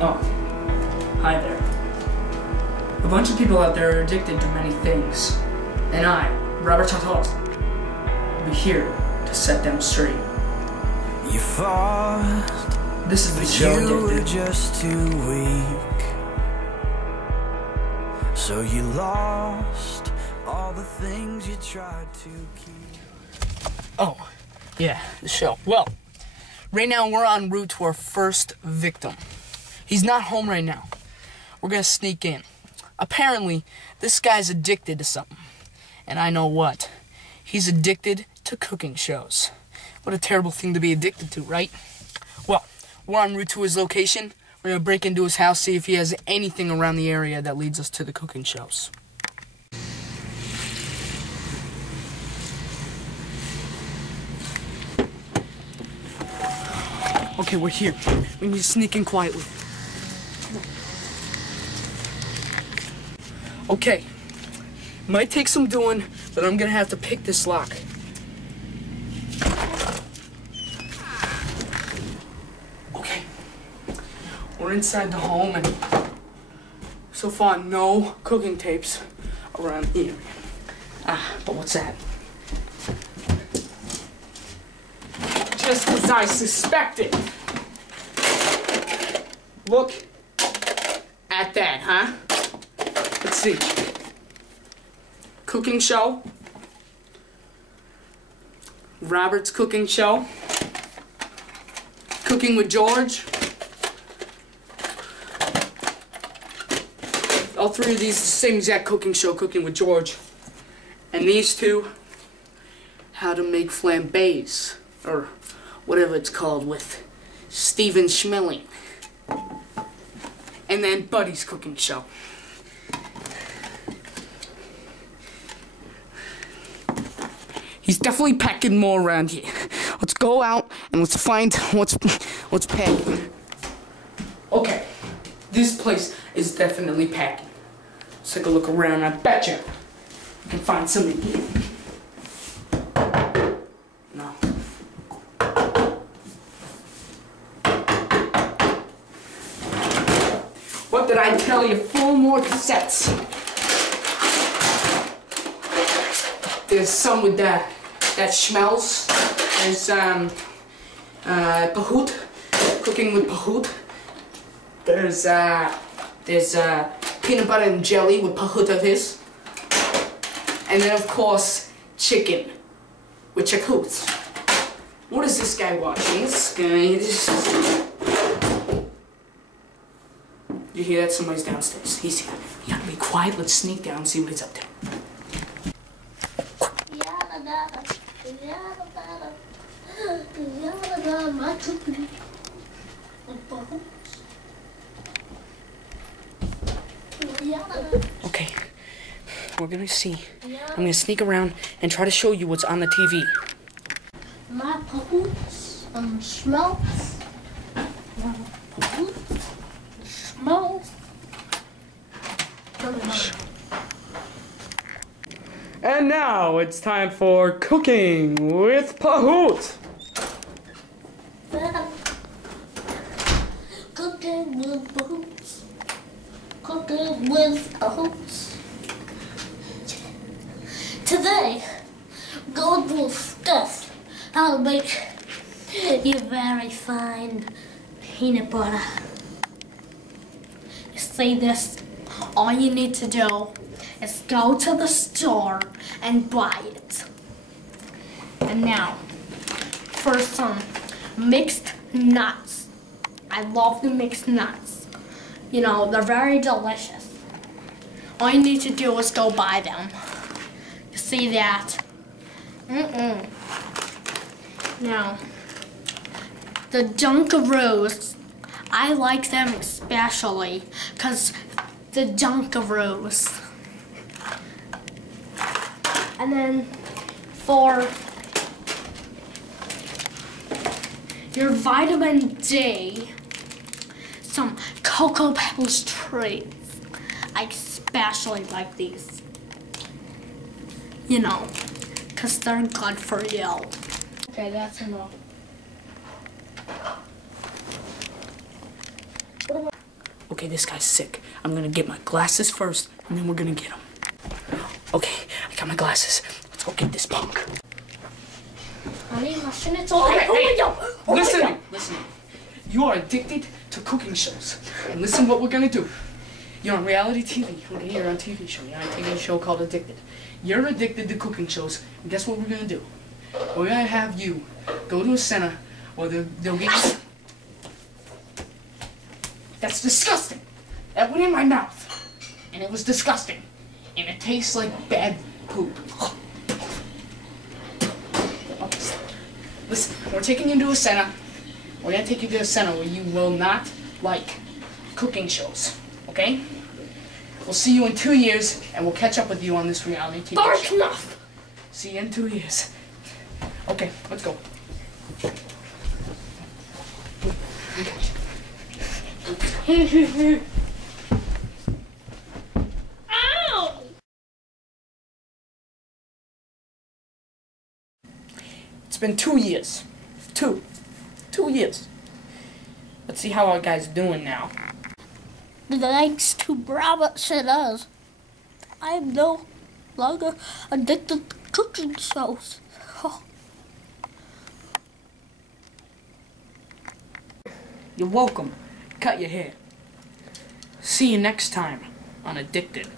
Oh, hi there. A bunch of people out there are addicted to many things, and I, Robert Chazoz, will be here to set them straight. You fought, this is the show, you were just too weak, so you lost all the things you tried to keep. Oh, yeah, the show. Well, right now we're en route to our first victim. He's not home right now. We're gonna sneak in. Apparently, this guy's addicted to something. And I know what. He's addicted to cooking shows. What a terrible thing to be addicted to, right? Well, we're en route to his location. We're gonna break into his house, see if he has anything around the area that leads us to the cooking shows. Okay, we're here. We need to sneak in quietly. Okay. Might take some doing, but I'm gonna have to pick this lock. Okay. We're inside the home, and so far no cooking tapes around here. But what's that? Just as I suspected. Look at that, huh? Let's see. Cooking show. Robert's cooking show. Cooking with George. All three of these the same exact cooking show, Cooking with George. And these two, how to make flambés, or whatever it's called, with Stephen Schmeling. And then Buddy's cooking show. He's definitely packing more around here. Let's go out and let's find what's packing. Okay, this place is definitely packing. Let's take a look around. I betcha I can find something here. No. What did I tell you? 4 more cassettes. There's some with that smells. There's Pahoot, Cooking with Pahoot. There's peanut butter and jelly with Pahoot of his. And then of course chicken with Chazoz. What is this guy watching? This guy You hear that? Somebody's downstairs. He's here. You gotta be quiet. Let's sneak down and see what he's up to. Okay, we're gonna see. I'm gonna sneak around and try to show you what's on the TV. My pahoots smells. Smells. And now it's time for Cooking with Pahoot. Cooking with Pahoots. Cooking with Pahoots. Today, God will discuss how to make your very fine peanut butter. You see this? All you need to do is go to the store and buy it. And now, for some mixed nuts. I love the mixed nuts. You know, they're very delicious. All you need to do is go buy them. You see that? Now, the Dunkaroos, I like them especially because the Dunkaroos. And then for your vitamin D, some Cocoa Pebbles treats. I especially like these. You know, because they're good for you. Okay, that's enough. Okay, this guy's sick. I'm gonna get my glasses first, and then we're gonna get him. Okay, I got my glasses. Let's go get this punk. Honey, listen, it's all right. Listen. You are addicted to cooking shows. And listen what we're gonna do. You're on reality TV. Okay, you're on a TV show. You're on a TV show called Addicted. You're addicted to cooking shows. And guess what we're gonna do? We're gonna have you go to a center where they'll get you. That's disgusting. That went in my mouth. And it was disgusting. And it tastes like bad poop. Listen, we're taking you to a center. We're gonna take you to a center where you will not like cooking shows. Okay? We'll see you in 2 years, and we'll catch up with you on this reality TV Dark show. enough. See you in 2 years. Okay, let's go. Ow! It's been 2 years. 2 years. Let's see how our guy's doing now. Thanks to Bravo Chazoz, I am no longer addicted to cooking shows. You're welcome. Cut your hair. See you next time on Addicted.